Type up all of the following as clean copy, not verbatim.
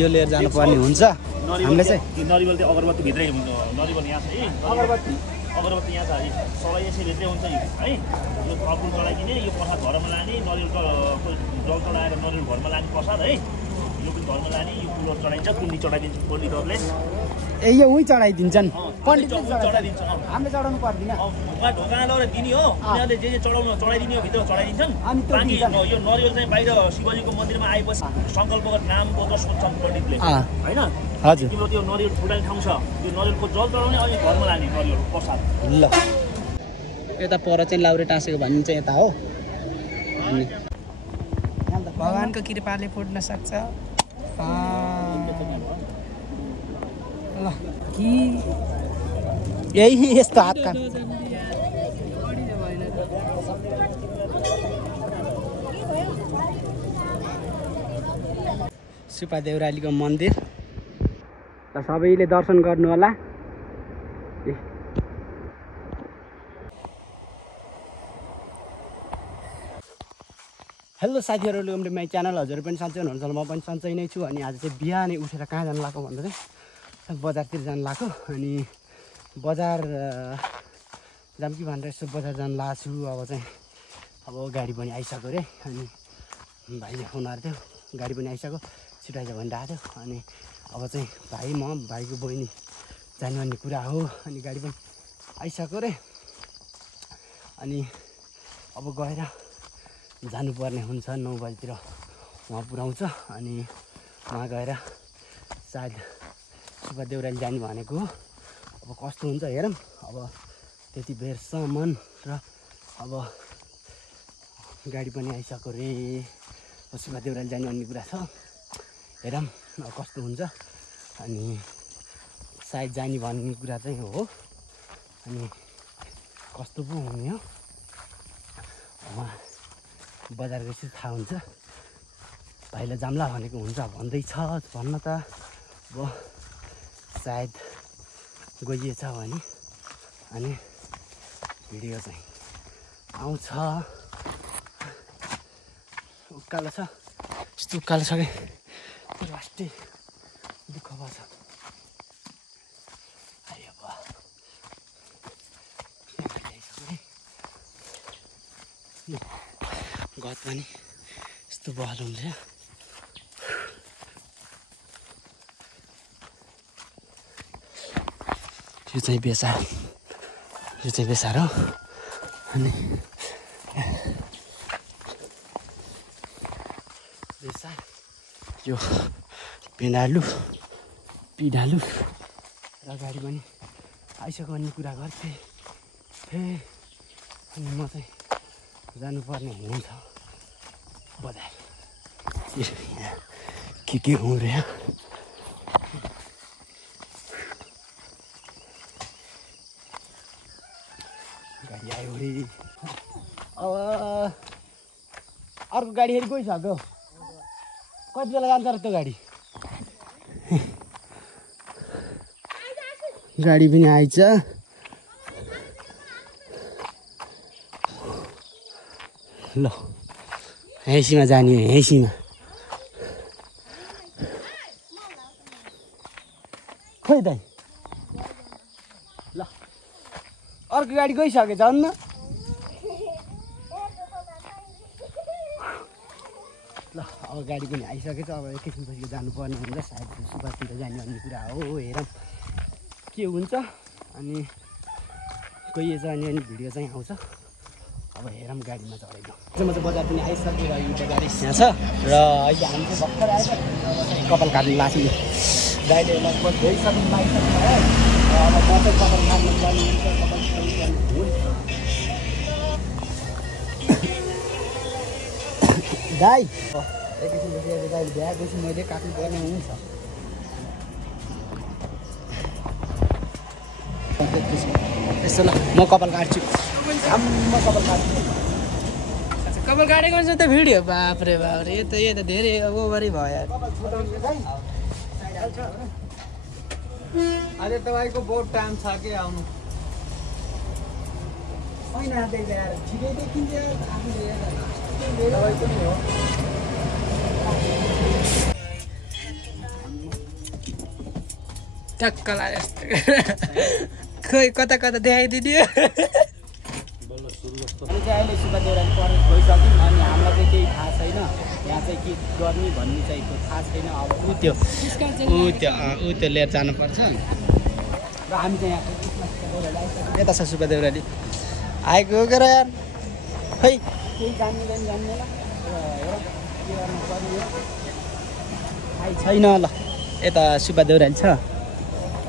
यो लिएर जानुपर्ने हुन्छ हामीले चाहिँ नरिवल चाहिँ अगरबत्ती भित्रै हुन्छ नरिवल यहाँ छ है अगरबत्ती यहाँ छ है सबै यसै भित्रै हुन्छ है यो फलफुल चढाइदिने यो प्रसाद घरमा लाने नरिवलको जल चढाएर नरिवल घरमा लाने प्रसाद है यो पनि घरमा लाने यो फुलहरू चढाइन्छ कुन्डी चढाइदिन्छ पण्डितहरूले ए यो उही चढाइदिन्छन् पण्डितले चढाइदिन्छ हामीले चढाउनु पर्दैन ढोका लगेर दिने हो उनीहरूले जे चढाइदिने हो भित्र चढाइदिन्छन् बाँकी यो नरिवल चाहिँ बाहिर शिवजीको मन्दिरमा आएपछि सङ्कल्प नाम बोध सोध्छन् पण्डितले होइन हजुर तिम्रो त्यो नरिवल फुटाउने ठाउँ छ त्यो नरिवलको जल चढाउने अनि घरमा लाने नरिवल प्रसाद ल यता पर चाहिँ लाउरे टाँसेको भनिन्छ यता हो अनि भगवानको कृपाले फुट्न सक्छ ल कि यही यस्तो हात काट सुपा देउरालीको मन्दिर र सबैले दर्शन गर्नु होला हेलो साथीहरू वेलकम टु माई च्यानल हजुर पनि सन्चै हुनुहुन्छ म पनि सन्चै नै छु अनि आज चाहिँ बिहानै उठेर कहाँ जानु लाग्यो भन्दा चाहिँ बजारतिर जानु लाग्यो अनि बजार जाऊँ कि भनेर यसो बजार जानु लाग्छु अब चाहिँ अब गाडी पनि आइसक्यो अरे अनि भाइले फोन गरेको थियो गाडी पनि आइसक्यो छिटो आइज भनिरहेको थियो अनि अब चाहिँ भाइ म भाइको बहिनी जाने भन्ने कुरा हो अनि गाडी पनि आइसक्यो अरे अनि अब गएर जानुपर्ने हुन्छ 9 बजीतिर उहाँ पुऱ्याउँछ अनि उहाँ गएर सायद सुपा देउराली जाने भनेको अब कस्तो हुन्छ हेरौँ अब त्यति बेरसम्म र अब गाडी पनि आइसक्यो रे सुपा देउराली जाने भन्ने कुरा छ हेरौँ अब कस्तो हुन्छ अनि सायद जाने भन्ने कुरा चाहिँ हो अनि कस्तो पो हुने हो उहाँ बजार गएपछि थाहा हुन्छ भाइलाई जाम्ला भनेको हुन्छ भन्दैछ भन्न त अब सायद गइएछ भने अनि भिडियो चाहिँ आउँछ उकालो छ यस्तो उकालो छ कि लास्टै दुःख भएको छ गत पनि यस्तो बहल हुन्छ यो चाहिँ बेसार हो अनि बेसार यो पिँडालु र गाडी पनि आइसक्यो भन्ने कुरा गर्थेँ अनि म चाहिँ जानुपर्ने हुन्छ बजार के हुँ रे गाडी आयो अरे अब अर्को गाडीहरू गइसक्यो कति बेला जान्छ र त्यो गाडी पनि आइछ ल हेसीमा जाने हेसीमा खोइ दाइ ल अर्को गाडी गइसक्यो झन् ल अब गाडी पनि आइसकेछ अब एकैछिनपछि जानुपर्ने हुन्छ सायद सुपातिर जाने भन्ने कुरा हो हेरौँ के हुन्छ अनि गइएछ अनि भिडियो चाहिँ आउँछ अब हेरौँ गाडीमा चढेको म चाहिँ बजार पनि आइसकेँ र यो बजार यहाँ छ र अहिले हामी चाहिँ भर्खर आएर कपाल काट्नु लाग्छ गाडीले लगभग गइसक्नु लागिसक्नु है अब म चाहिँ कपाल काट्नु पर्ने हुन्छ दाइ एकैछिनपछि दाइले भ्याएपछि मैले काट्नु पर्ने हुन्छ यसो ल म कपाल काट्छु कपाल काटेको हुन्छ त भिडियो बाफ्रे बाफ्रे यो त धेरै ओभरै भयो अझै तपाईँको बहुत टाइम छ कि आउनु होइन ठिकै देखिन्छ आफूले तपाईको नि हो टक्क लाग्यो यस्तो खोइ कता कता देखाइदिदियो अनि चाहिँ अहिले सुब्बा देउराली प्रवेश भइसक्यौँ अनि हामीलाई चाहिँ केही थाहा छैन यहाँ चाहिँ के गर्ने भन्ने चाहिँ थाहा छैन अब ऊ त्यो लिएर जानुपर्छ र हामी चाहिँ यहाँ यता छ सुब्बा देउराली आएको हो क्या यार खै केही जान्दैन जान्दैन के गर्नु पर्ने हो थाहै छैन ल यता सुब्बा देउराली छ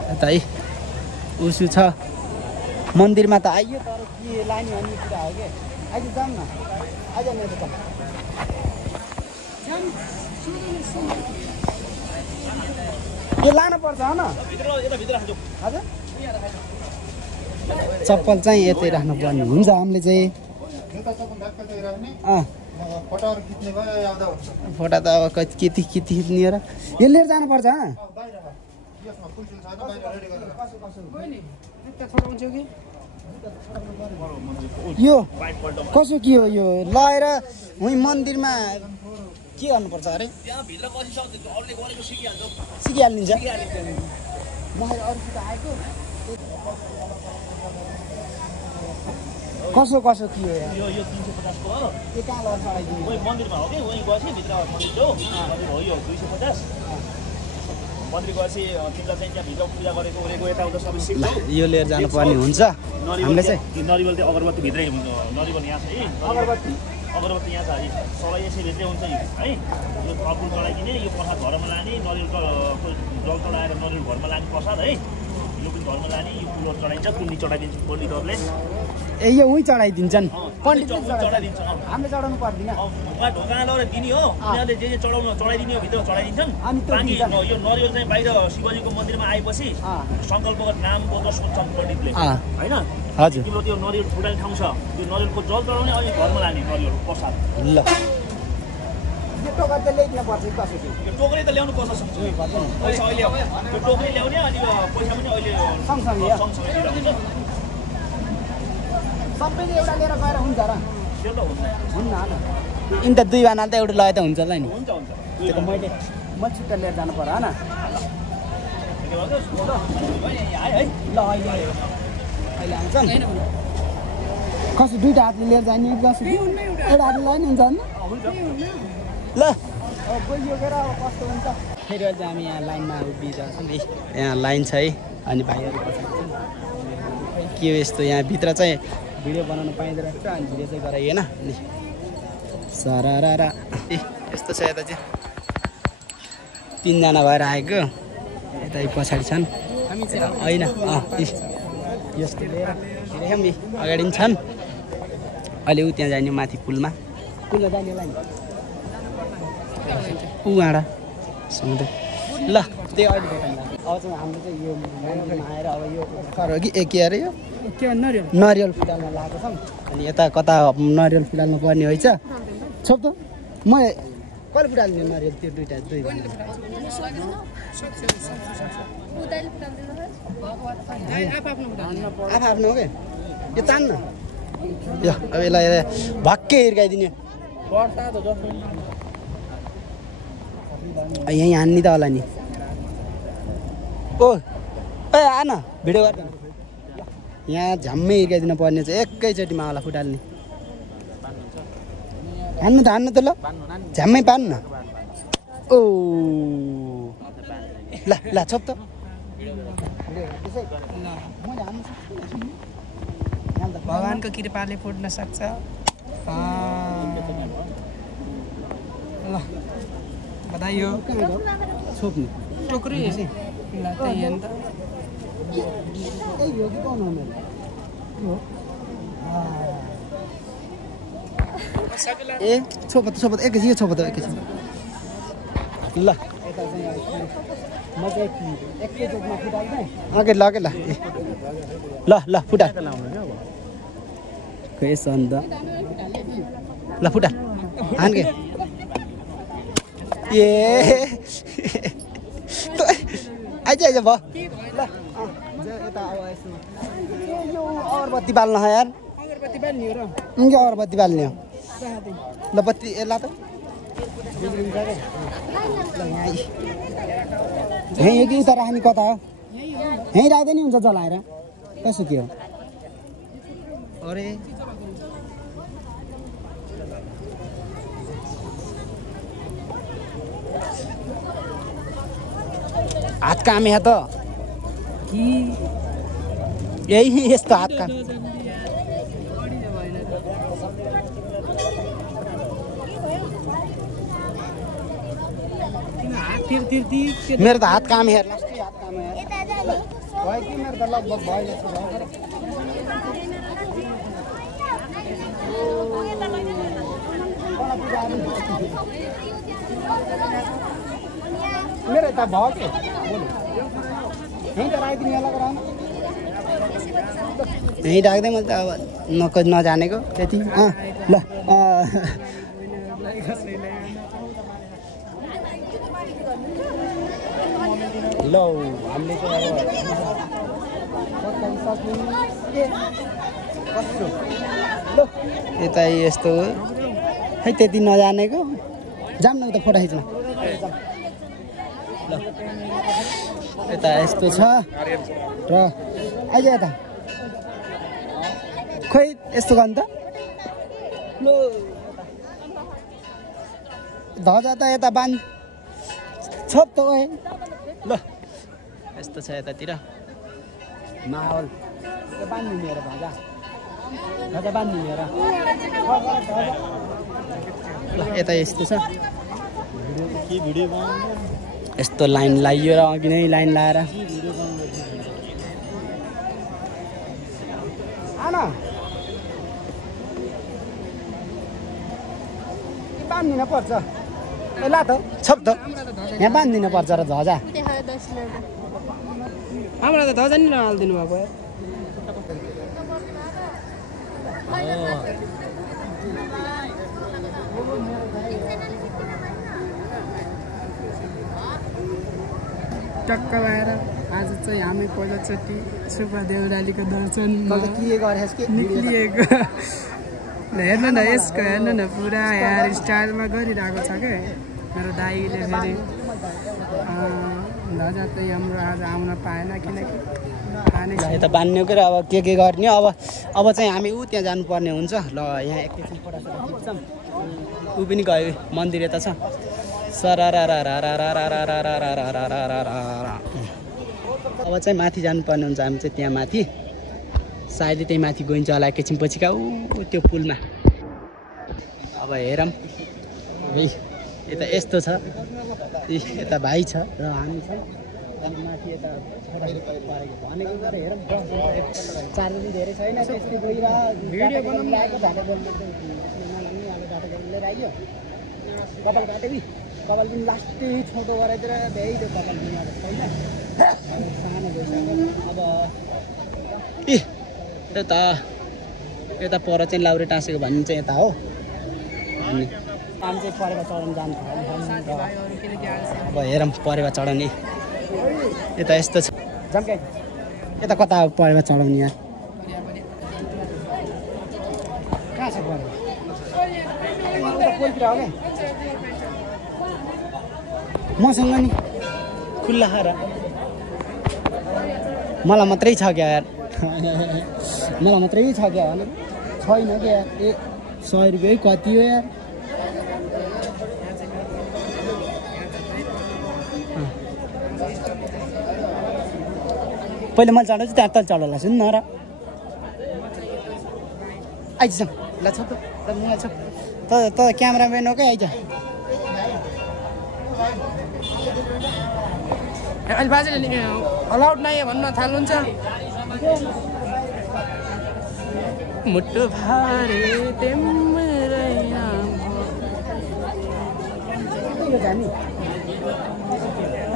यता है उसु छ मन्दिरमा त आइयो तर के लाने भन्ने कुरा हो कि आइज जाऊँ न आइज मेरो त यो लानुपर्छ होइन हजुर चप्पल चाहिँ यतै राख्नुपर्ने हुन्छ हामीले चाहिँ फोटा त अब के खिच्ने र यो लिएर जानुपर्छ यो कसो के हो यो लगाएर उहीँ मन्दिरमा के गर्नुपर्छ अरे सिकिहालिन्छ मलाई अरूसित आएको कसो के हो यो 350 को हो यो कहाँ लगेर चढाइदिनु वही मन्दिरमा हो कि वही गएपछि भित्र मन्दिर हो हो यो 250 मन्दिर गएपछि तिमीलाई चाहिँ त्यहाँ भित्र पूजा गरेको ओरेको यताउता सबै सिक्छ यो लिएर जानुपर्ने हुन्छ हामीले चाहिँ नरिवल त्यो अगरबत्ती भित्रै नरिवल यहाँ छ है अगरबत्ती यहाँ छ है सबै यसै भित्रै हुन्छ है यो फलफुल चढाइदिने यो प्रसाद घरमा लाने नरिवलको जल चढाएर नरिवल घरमा लाने प्रसाद है यो पनि घरमा लाने यो फुलहरू चढाइन्छ कुन्नी चढाइदिन्छ पण्डितहरूले ए यो उहीँ चढाइदिन्छन् पण्डितले चढाइदिन्छ हामीले चढाउनु पर्दैन ढोका लगेर दिने हो उनीहरूले जे चढाइदिने हो भित्र चढाइदिन्छन् बाँकी यो नरिवल चाहिँ बाहिर शिवजीको मन्दिरमा आएपछि सङ्कल्पको नाम बोकेर सोध्छन् पण्डितले होइन हजुर तिम्रो त्यो नरिवल फुटाउने ठाउँ छ त्यो नरिवलको जल चढाउने अनि घरमा लाने नरिवल प्रसाद ल यो टोकरी त ल्याइदिनु पर्छ कसो यो टोकरी त ल्याउनु पर्छ पैसा अहिले त्यो टोकरी ल्याउने अनि पैसा पनि अहिले सँगसँगै दिइरहेको छ सबैले एउटा लिएर गएर हुन्छ र त्यो त हुन्न इन त दुई भानाले त एउटा लगाए त हुन्छ होला नि हुन्छ त्यो त म छिट्टो लिएर जानु पर्यो होइन ल अहिले आउँछ कसो दुईवटा हातले लिएर जाने कसो एउटा हातले लगाए नि हुन्छ ल गइयो गएर अब कस्तो हुन्छ फेरि अहिले हामी यहाँ लाइनमा उभिरहेछौँ है यहाँ लाइन छ है अनि भाइहरू के हो यस्तो यहाँ भित्र चाहिँ भिडियो बनाउनु पाइँदो रहेछ अनि भिडियो चाहिँ गराइएन नि सरारा ए यस्तो छ यता चाहिँ तिनजना भएर आएको यता पछाडि छन् होइन यस्तो लिएर अगाडि पनि छन् अहिले ऊ त्यहाँ जाने माथि पुलमा जानेलाई उहाँबाट समुद्र ल त्यही अहिले अब चाहिँ हाम्रो चाहिँ यो मन्दिरमा आएर अब यो कि के अरे यो नरिवल फिटाल्न लागेको छौँ अनि यता कता नरिवल फिटाल्नु पर्ने रहेछ छोप त म कहिले फिटाल्ने नरिवल त्यो दुई आफ्नो हो कि यो तान्न यो अब यसलाई भक्कै हिर्काइदिने यहीँ हान्ने त होला नि ओ आन भिडियो गर्दा यहाँ झ्याम्मै हिर्काइदिनु पर्ने चाहिँ एकैचोटिमा होला फुटाल्ने हान्नु त ल झ्याम्मै पान्न ओ ल छोप त भगवानको कृपाले फुट्न सक्छ ल बधाई हो छोप्ने टोकरी ल त्यही हो नि त ए छोप त एकैछिन छोप त एकैछिन ल म चाहिँ एकैचोटमा फुटाल्दै अघि ल ल फुटा यसो अन्त ल फुटा हान के ए आइज भयो ल यता अब यो अगरबत्ती बाल्न यार अगरबत्ती बाल्ने हो र अगरबत्ती बाल्ने हो ल बत्ती ल त यहीँ कि उता राख्ने कता हो यहीँ राख्दै नि हुन्छ जलाएर कसो के हो अरे हात काम यहाँ त कि यही यस्तो हात काम मेरो त हात काम हेर लास्टै हात काम हेर भयो कि मेरो त लगभग भयो जस्तो भयो मेरो त भयो के यहीँ त राखिदिनु होला गराउन यहीँ राख्दै म त अब नजानेको त्यति ल ल हामीले चाहिँ अब ल यता यस्तो हो खै त्यति नजानेको जाऊँ न उता फोटो खिच्न ल यता यस्तो छ र आइज यता खोइ यस्तो गर्नु त ल धजा त यता बाँध छोप त गए ल यस्तो छ यतातिर माहौल बाँधिदिने हेर धजा धजा बाँधिदिने हेर ल यता यस्तो छ यस्तो लाइन लाइयो र अघि नै लाइन लाएर बाँधिदिन पर्छ ए ला त छोप त यहाँ बाँधिदिन पर्छ र धजा हाम्रो त धजा नि नहालिदिनु भएको टक्क लगाएर आज चाहिँ हामी पहिलोचोटि सुब्बा देउरालीको दर्शनमा के गरेस् के निक्लिएको हेर्नु न यसको हेर्नु न पुरा हेयर स्टाइलमा गरिरहेको छ क्या मेरो दाइले फेरि धजा चाहिँ हाम्रो आज आउन पाएन किनकि यता बान्ने के अब के गर्ने अब चाहिँ हामी ऊ त्यहाँ जानुपर्ने हुन्छ ल यहाँ एकैछिन फोटोसोटो खिच्छौँ ऊ पनि गयो मन्दिर यता छ अब चाहिँ माथि जानुपर्ने हुन्छ हामी चाहिँ त्यहाँ माथि सायदै त्यही माथि गइन्छ होला एकैछिन पछिका ऊ त्यो पुलमा अब हेरौँ है यता यस्तो छ यता भाइ छ र हामी छ माथि यता भनेको गरेर हेरौँ चार्ज पनि धेरै छैन त्यस्तै भिडियो बनाउनु लागेको बाटो लिएर आइयो कपाल काट्यो कि कपाल पनि लास्टै छोटो गराइदिएर भ्याइ त्यो कपाल पनि अब छैन सानो भइसक्यो अब यता पर चाहिँ लाउरे टाँसेको भन्ने चाहिँ यता हो अनि हामी चाहिँ परेवा चढाउनु जानु अब हेरौँ परेवा चढाउने यता यस्तो छ जम्कै यता कता परेवा चढाउने यहाँ कहाँ छ परेवा पोलतिर हो क्या मसँग नि खुल्ला खा र मलाई मात्रै छ क्या यार मलाई मात्रै छ क्या भने छैन क्या ए 100 रुपियाँ कति हो यार पहिले मैले चढाउँछु त्यहाँ तल चढाउला सुन् न र आइज ल छ त मलाई छ त क्यामेराम्यान हो क्या आइज अहिले बाजेले अलाउड नै भन्न थाल्नुहुन्छ मुटु भारे तिम्रै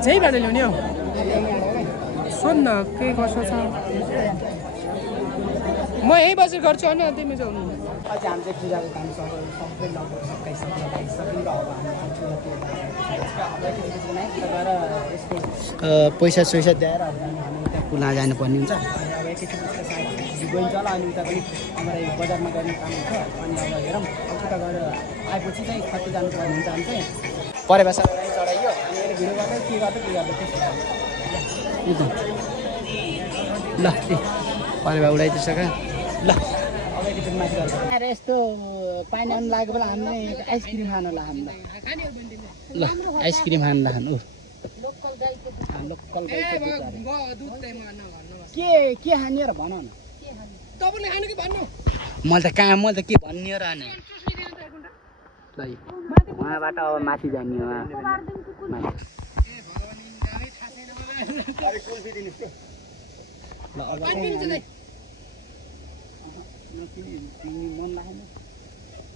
त्यही बाटो ल्याउने हौ सोध्न के कसो छ म यही बजेर गर्छु अनि तिमी जाउनु अझै हामी चाहिँ पूजाको काम सबै लगभग सकाइसक्यो अब हामी पैसा सैसा दिएर हामी उता पुला जानुपर्ने हुन्छ अब एकैछिन गइन्छ होला अनि उता पनि हाम्रो बजारमा गर्ने काम हुन्छ अनि अब हेरौँ अब उता गएर आएपछि चाहिँ कति जानुपर्ने हुन्छ हामी चाहिँ परेवा चढाइयो अनि अहिले भिडियो गर्दै के गर्दै त्यसो ल परेवा उडाइदिइसक्यो ल यस्तो पानी आउनु लागेको बेला हामीले आइसक्रिम खानु ला हामीलाई ल आइसक्रिम खानु ला खानु लोकल के खाने र भन न तपाईले खानु कि भन्नु मैले त के भन्ने र नि ल उहाँबाट अब माथि जाने हो ल अब मन लागेन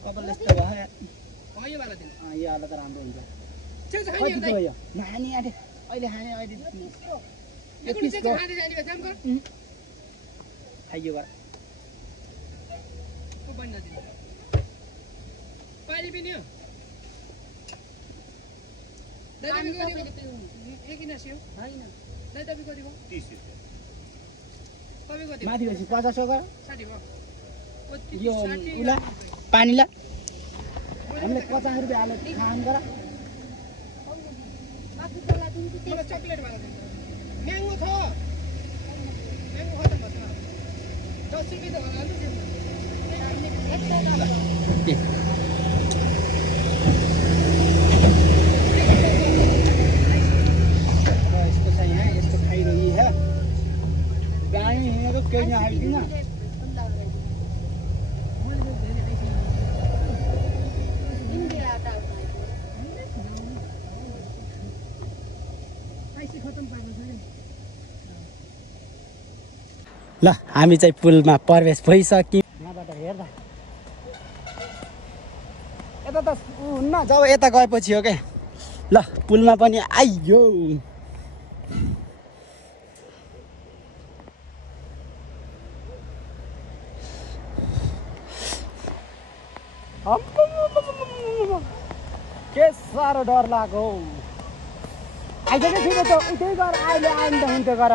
कपाल यस्तो भयो यो वाला त राम्रो हुन्छ कति भयो नखाने आँटे अहिले खाने अहिले खाइयो गर माथि भएपछि 50 गर यो उला पानीला हामीले 50 रुपियाँ हालेर खाम गर चकलेट वाला म्याङ्गो छ म्याङ्गो खतम भयो 10 रुपियाँ त होला यस्तो छ यहाँ यस्तो खाइरही है गाई हिँडेको केही नआइदिन ल हामी चाहिँ पुलमा प्रवेश भइसक्यौँ यहाँबाट हेर्दा यता त हुन्न जब यता गएपछि हो क्या ल पुलमा पनि आइयो के साह्रो डर लाग्यो आइसक्यो ठिकै त उतै गर अहिले आयो नि त हुन्थ्यो गर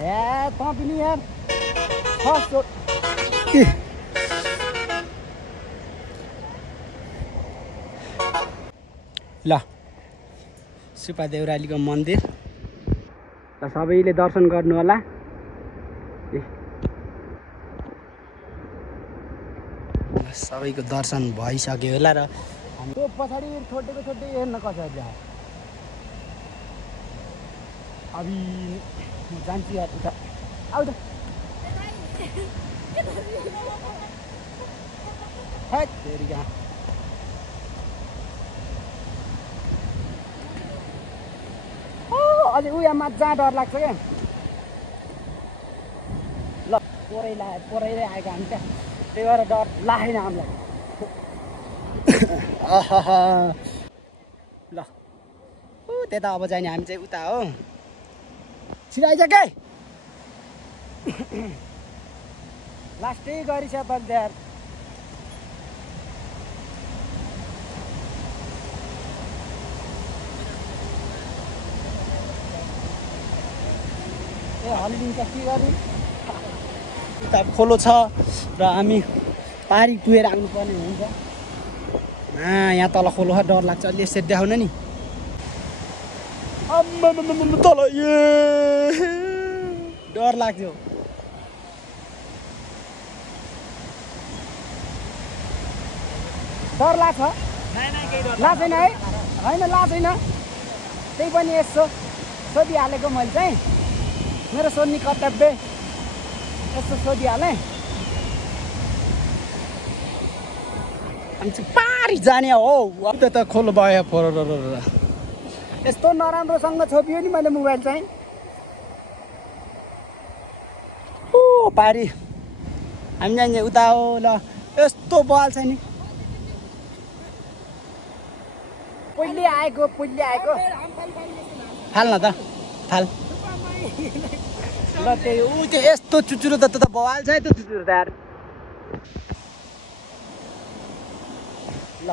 हे त पनि यार ल सुपा देउरालीको मन्दिर र सबैले दर्शन गर्नु होला सबैको दर्शन भइसक्यो होला र त्यो पछाडि छोटेको हेर्न कसरी अभी जान्छु यार उता आउ त अझै उयो मजा डर लाग्छ क्या ल पोरै आएको हामी त्यहाँ त्यही भएर डर लागेन हामीलाई ल त्यता अब जाने हामी चाहिँ उता हो छिराइसके लास्टै गरिस बग्दार ए हल्लिन्छ के गर्ने उता खोलो छ र हामी पारी पुगेर आउनुपर्ने हुन्छ यहाँ तल खोलो डर लाग्छ अलि यसरी देखाउन नि तल डर लाग्थ्यो डर लाग्छ लाग्दैन है होइन लाग्दैन त्यही पनि यसो सोधिहालेको मैले चाहिँ मेरो सोध्ने कर्तव्य यसो सोधिहालेँ हामी चाहिँ पारी जाने हो अब त खोलो भयो फोर यस्तो नराम्रोसँग छोपियो नि मैले मोबाइल चाहिँ ओ पारी हामी जाने उता हो ल यस्तो बल छ नि पहिले आएको फाल न त फाल ल त्यही ऊ त्यो यस्तो चुचुरो त बवाल छ है त्यो चुचुरो त यार ल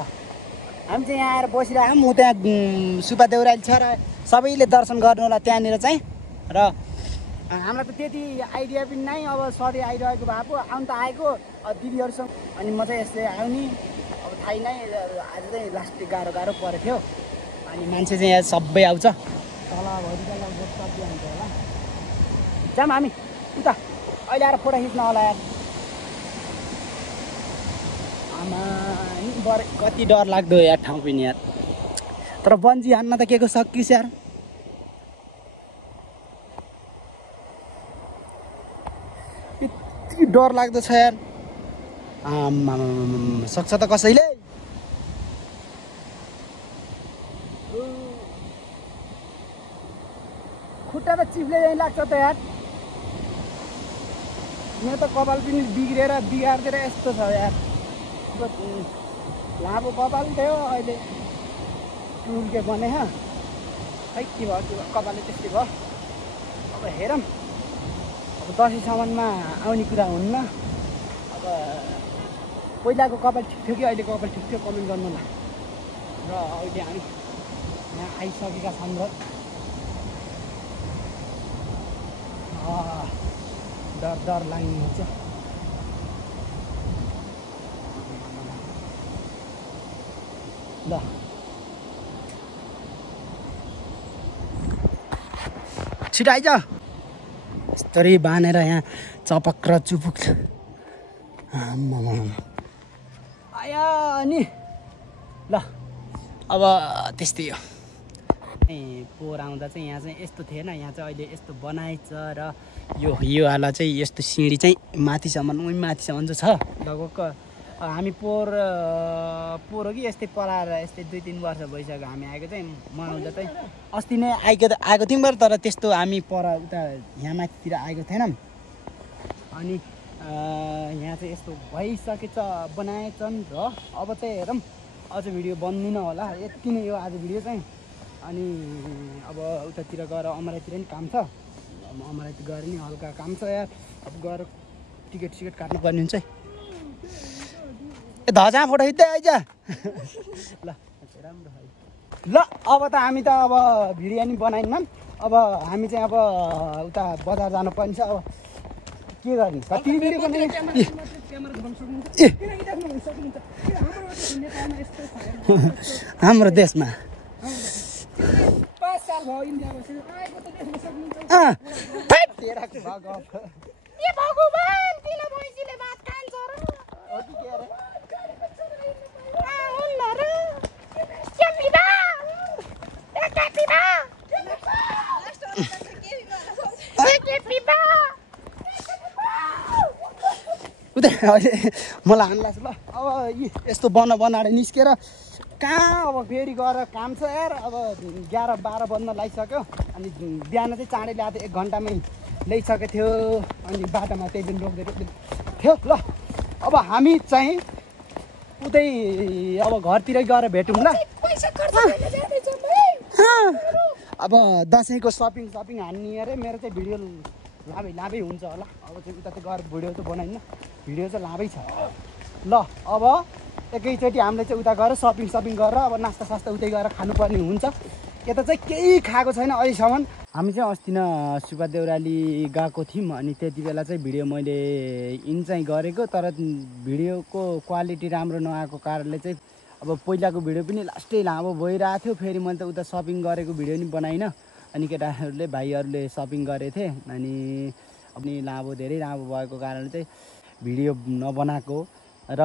हामी चाहिँ यहाँ आएर बसिरहेको म त्यहाँ सुपा देउराली छ र सबैले दर्शन गर्नु होला त्यहाँनिर चाहिँ र हामीलाई त त्यति आइडिया पनि नै अब सधैँ आइरहेको भए पो आउनु त आएको दिदीहरूसँग अनि म चाहिँ यस्तै आउने अब थाहै नै आज चाहिँ लास्ट गाह्रो परेको थियो अनि मान्छे चाहिँ यहाँ सबै आउँछ तल भरिकल्ला बोट कति हुन्छ होला जाम हामी उता अहिले आएर फोटो खिच्न होला यार आमा कति डर लाग्दो यार ठाउँ पनि यार तर बन्जी हान्न त के को सकिस् यार यति डर लाग्दो छ यार आमा सक्छ त कसैले खुट्टा त चिप्ले जै लाग्छ त यार मेरो त कपाल पनि बिगारिदिएर यस्तो छ यार लामो कपाल थियो अहिले टुल्के बने खै के भयो कपालले त्यस्तै भयो अब हेरौँ अब दसैँसम्ममा आउने कुरा हुन्न अब पहिलाको कपाल ठिक थियो कि अहिलेको कपाल ठिक थियो कमेन्ट गर्नु न र अहिले हामी यहाँ आइसकेका छौँ र डर लाग्नुहुन्छ ल छिटो आइज यस्तरी बाँधेर यहाँ चपक र चुपुक आयो नि ल अब त्यस्तै हो पोहोर आउँदा चाहिँ यहाँ चाहिँ यस्तो थिएन यहाँ चाहिँ अहिले यस्तो बनाएछ र यो वाला चाहिँ यस्तो सिँढी चाहिँ माथिसम्म चाहिँ छ लगभग हामी पोहोर कि यस्तै पलाएर यस्तै 2-3 वर्ष भइसक्यो हामी आएको चाहिँ मनाउँदा चाहिँ अस्ति नै आएको थियौँ बरु तर त्यस्तो हामी पर उता यहाँ माथितिर आएको थिएनौँ अनि यहाँ चाहिँ यस्तो भइसकेछ बनाएछन् र अब चाहिँ हेरौँ अझ भिडियो बन्दिनँ होला यति नै हो आज भिडियो चाहिँ अनि अब उतातिर गएर अमराईतिर नि काम छ अमराईतिर गएर नि हल्का काम छ यार अब गएर टिकट काट्नु पर्ने हुन्छ ए धजा फोटो खिच्दै आइज ल राम्रो ल अब त हामी त अब भिडियो नि बनाइनौँ अब हामी चाहिँ अब उता बजार जानुपर्ने छ अब के गर्ने कति भिडियो बनाउने हाम्रो देशमा अहिले मलाई हान्लास् ल अब यस्तो बनाएर निस्केर कहाँ अब फेरि गएर काम छ यार अब 11-12 बज्न लागिसक्यो अनि बिहान चाहिँ चाँडै ल्याएको 1 घन्टामै ल्याइसकेको थियो अनि बाटोमा त्यही दिन रोक्दै थियो ल अब हामी चाहिँ उतै अब घरतिरै गएर भेटौँ ल अब दसैँको सपिङ हान्ने अरे मेरो चाहिँ भिडियो लामै हुन्छ होला अब चाहिँ उता चाहिँ गएर भिडियो त बनाइन्न भिडियो चाहिँ लामै छ ल अब एकैचोटि हामीले चाहिँ उता गएर सपिङ गरेर अब नास्ता सास्ता उतै गएर खानुपर्ने हुन्छ यता चाहिँ केही खाएको छैन अहिलेसम्म हामी चाहिँ अस्ति न सुब्बा देउराली गएको थियौँ अनि त्यति बेला चाहिँ भिडियो मैले इन चाहिँ गरेको तर भिडियोको क्वालिटी राम्रो नआएको कारणले चाहिँ अब पहिलाको भिडियो पनि लास्टै लामो भइरहेको थियो फेरि मैले त उता सपिङ गरेको भिडियो नि बनाइनँ अनि केटाहरूले भाइहरूले सपिङ गरेको थिएँ अनि लामो धेरै लामो भएको कारणले चाहिँ भिडियो नबनाएको र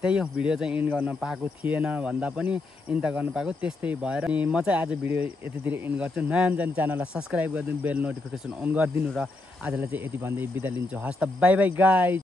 त्यही हो भिडियो चाहिँ इन गर्न पाएको थिएन भन्दा पनि इन त गर्न पाएको त्यस्तै भएर अनि म चाहिँ आज भिडियो यतितिर इन गर्छु नयाँ च्यानललाई सब्सक्राइब गरिदिनु बेल नोटिफिकेसन अन गरिदिनु र आजलाई चाहिँ यति भन्दै बिदा लिन्छु हस् त बाई बाई गाइज